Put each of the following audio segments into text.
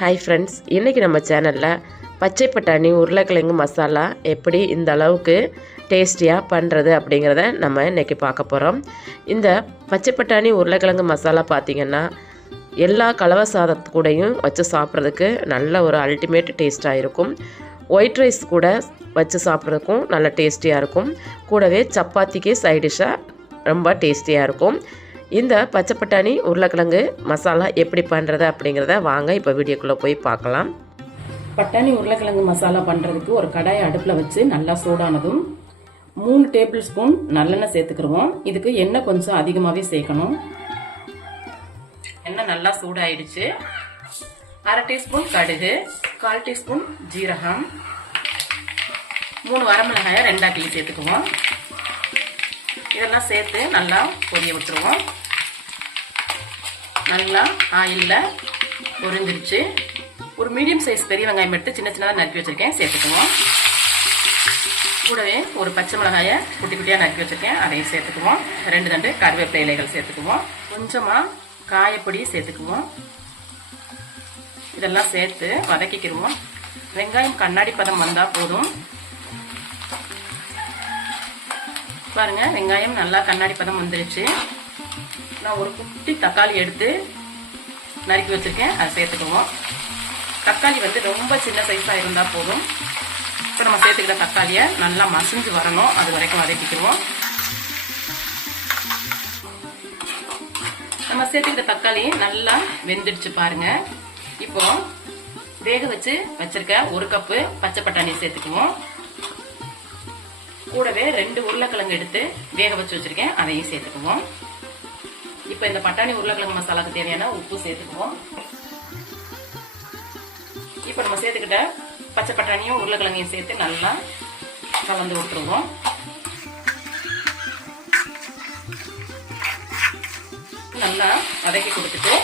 Hi friends, இன்றைக்கி நம்ம சேனலில் பச்சை பட்டாணி உருளைக்கிழங்கு மசாலா எப்படி இந்த அளவுக்கு டேஸ்டியாக பண்ணுறது அப்படிங்கிறத நம்ம இன்றைக்கி பார்க்க போகிறோம். இந்த பச்சை பட்டாணி உருளைக்கிழங்கு மசாலா பார்த்திங்கன்னா எல்லா கலவை சாதத்துக்கூடையும் வச்சு சாப்பிட்றதுக்கு நல்ல ஒரு அல்டிமேட் டேஸ்ட்டாக இருக்கும். ஒயிட் ரைஸ் கூட வச்சு சாப்பிட்றதுக்கும் நல்ல டேஸ்டியாக இருக்கும். கூடவே சப்பாத்திக்கு சைடிஷ்ஷாக ரொம்ப டேஸ்டியாக இருக்கும். இந்த பச்சை பட்டாணி உருளைக்கிழங்கு மசாலா எப்படி பண்ணுறது அப்படிங்கிறத வாங்க இப்போ வீடியோக்குள்ளே போய் பார்க்கலாம். பட்டாணி உருளைக்கிழங்கு மசாலா பண்ணுறதுக்கு ஒரு கடாயை அடுப்பில் வச்சு நல்லா சூடானதும் 3 டேபிள் ஸ்பூன் நல்லெண்ணெய் சேர்த்துக்கிடுவோம். இதுக்கு எண்ணெய் கொஞ்சம் அதிகமாகவே சேர்க்கணும். எண்ணெய் நல்லா சூடாயிடுச்சு. 1/2 டீஸ்பூன் கடுகு, 1/4 டீஸ்பூன் ஜீரகம், 3 வரமிளகாயை 2 கிள்ளி சேர்த்துக்குவோம். இதெல்லாம் சேர்த்து நல்லா பொரிய விட்டுருவோம். நல்லா ஆயிலில் பொரிஞ்சிருச்சு. ஒரு மீடியம் சைஸ் பெரிய வெங்காயம் எடுத்து சின்ன சின்னதாக நறுக்கி வச்சுருக்கேன், சேர்த்துக்குவோம். கூடவே ஒரு பச்சை மிளகாயை குட்டி குட்டியாக நறுக்கி வச்சுருக்கேன், அதையும் சேர்த்துக்குவோம். 2 கருவேப்பிலை இலைகள் சேர்த்துக்குவோம். கொஞ்சமாக காயப்பொடி சேர்த்துக்குவோம். இதெல்லாம் சேர்த்து வதக்கிக்கிடுவோம். வெங்காயம் கண்ணாடி பதம் வந்தால் போதும். பாருங்க, வெங்காயம் நல்லா கண்ணாடி பதம் வந்துருச்சு. நான் ஒரு குட்டி தக்காளி எடுத்து நறுக்கி வச்சிருக்கேன், அதை சேர்த்துக்குவோம். தக்காளி வந்து ரொம்ப சின்ன சைஸாக இருந்தால் போதும். இப்போ நம்ம சேர்த்துக்கிட்ட தக்காளியை நல்லா மசிஞ்சு வரணும், அது வரைக்கும் வதக்கிக்குவோம். நம்ம சேர்த்துக்கிட்ட தக்காளி நல்லா வெந்துடுச்சு பாருங்க. இப்போ வேக வச்சு வச்சிருக்க 1 கப்பு பச்சை பட்டாணி சேர்த்துக்குவோம். கூடவே 2 உருளைக்கிழங்கு எடுத்து வேக வச்சு வச்சிருக்கேன், அதையும் சேர்த்துக்குவோம். இப்போ இந்த பட்டாணி உருளைக்கிழங்கு மசாலாவுக்கு தேவையான உப்பு சேர்த்துக்குவோம். இப்போ நம்ம சேர்த்துக்கிட்ட பச்சை பட்டாணியும் உருளைக்கிழங்கையும் சேர்த்து நல்லா கலந்து விட்டுருவோம். நல்லா வதக்கி கொடுத்துட்டு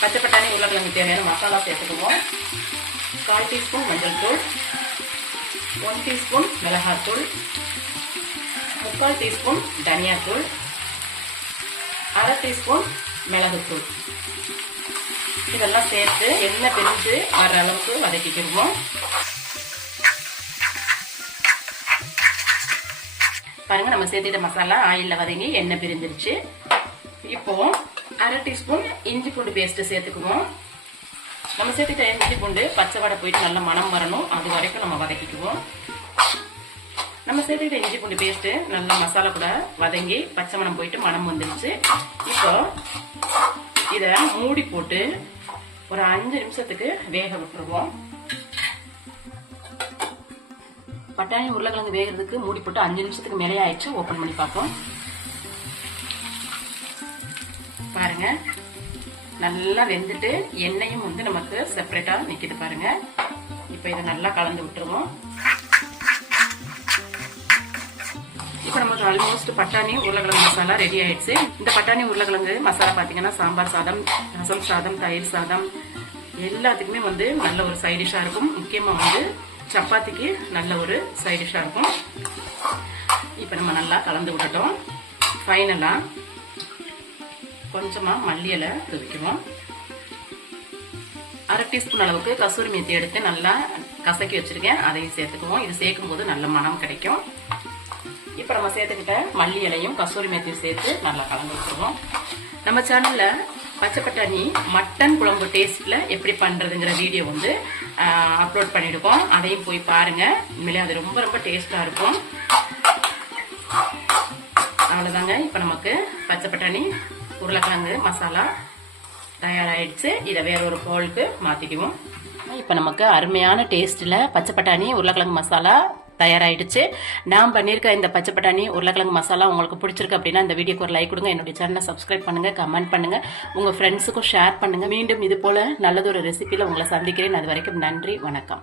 பச்சை பட்டாணி உருளைக்கிழங்கு தேவையான மசாலா சேர்த்துக்குவோம். 1/4 டீஸ்பூன் மஞ்சள் தூள், 1 டீஸ்பூன் மிளகாத்தூள், 3/4 டீஸ்பூன் தனியாத்தூள், 1/2 டீஸ்பூன் மிளகுத்தூள். இதெல்லாம் சேர்த்து எண்ணெய் பிரிஞ்சு வர அளவுக்கு வதக்கிக்கிடுவோம். பாருங்க, நம்ம சேர்த்துட்ட மசாலா ஆயிலில் வதங்கி எண்ணெய் பிரிஞ்சிருச்சு. இப்போ 1/2 டீஸ்பூன் இஞ்சி பூண்டு பேஸ்ட் சேர்த்துக்குவோம். நம்ம சேர்த்துட்ட இஞ்சி பூண்டு பச்சை வடை போயிட்டு நல்லா மனம் வரணும், அது வரைக்கும் நம்ம வதக்கிக்குவோம். நம்ம சேர்த்துக்கிட்ட இஞ்சி பூண்டு பேஸ்ட் நல்லா மசாலா கூட வதங்கி பச்சை மணம் போயிட்டு மனம் வந்துருச்சு. இப்போ இதை மூடி போட்டு ஒரு 5 நிமிஷத்துக்கு வேக விட்டுருவோம். பட்டாணி உருளைக்கிழங்கு வேகிறதுக்கு மூடி போட்டு 5 நிமிஷத்துக்கு மேலே ஆயிடுச்சு. ஓப்பன் பண்ணி பார்ப்போம். பாருங்க, நல்லா வெந்துட்டு எண்ணெயும் வந்து நமக்கு செப்பரேட்டா நிக்குது பாருங்க. இப்போ இதை நல்லா கலந்து விட்டுருவோம். இப்போ நமக்கு ஆல்மோஸ்ட் பட்டாணி உருளைக்கிழங்கு மசாலா ரெடி ஆயிடுச்சு. இந்த பட்டாணி உருளைக்கிழங்கு மசாலா பார்த்தீங்கன்னா சாம்பார் சாதம், ரசம் சாதம், தயிர் சாதம் எல்லாத்துக்குமே வந்து நல்ல ஒரு சைடிஷாக இருக்கும். முக்கியமாக வந்து சப்பாத்திக்கு நல்ல ஒரு சைடிஷாக இருக்கும். இப்போ நம்ம நல்லா கலந்து விட்டுட்டோம். ஃபைனலாக கொஞ்சமாக மல்லி இலை தூவிக்குவோம். 1/2 டீஸ்பூன் அளவுக்கு கசூரி மேத்தி எடுத்து நல்லா கசக்கி வச்சிருக்கேன், அதையும் சேர்த்துக்குவோம். இது சேர்க்கும் போது நல்ல மனம் கிடைக்கும். இப்போ நம்ம சேர்த்துக்கிட்ட மல்லி இலையும் கசூரி மேத்தியும் சேர்த்து நல்லா கலந்து வச்சுருவோம். நம்ம சேனலில் பச்சை பட்டாணி மட்டன் குழம்பு டேஸ்ட்டில் எப்படி பண்ணுறதுங்கிற வீடியோ வந்து அப்லோட் பண்ணியிருக்கோம், அதையும் போய் பாருங்கள். உண்மையிலே அது ரொம்ப ரொம்ப டேஸ்ட்டாக இருக்கும். அவ்வளோதாங்க, இப்போ நமக்கு பச்சை பட்டாணி உருளைக்கிழங்கு மசாலா தயாராகிடுச்சு. இதை வேற ஒரு பவுலுக்கு மாற்றிக்குவோம். இப்போ நமக்கு அருமையான டேஸ்ட்டில் பச்சை பட்டாணி உருளைக்கிழங்கு மசாலா தயாராகிடுச்சு. நான் பண்ணியிருக்க இந்த பச்சை பட்டாணி உருளைக்கிழங்கு மசாலா உங்களுக்கு பிடிச்சிருக்கு அப்படின்னா இந்த வீடியோக்கு ஒரு லைக் கொடுங்க. என்னுடைய சேனலை சப்ஸ்கிரைப் பண்ணுங்கள், கமெண்ட் பண்ணுங்கள், உங்கள் ஃப்ரெண்ட்ஸுக்கும் ஷேர் பண்ணுங்கள். மீண்டும் இது போல் நல்லதொரு ரெசிபியில் உங்களை சந்திக்கிறேன். அது வரைக்கும் நன்றி, வணக்கம்.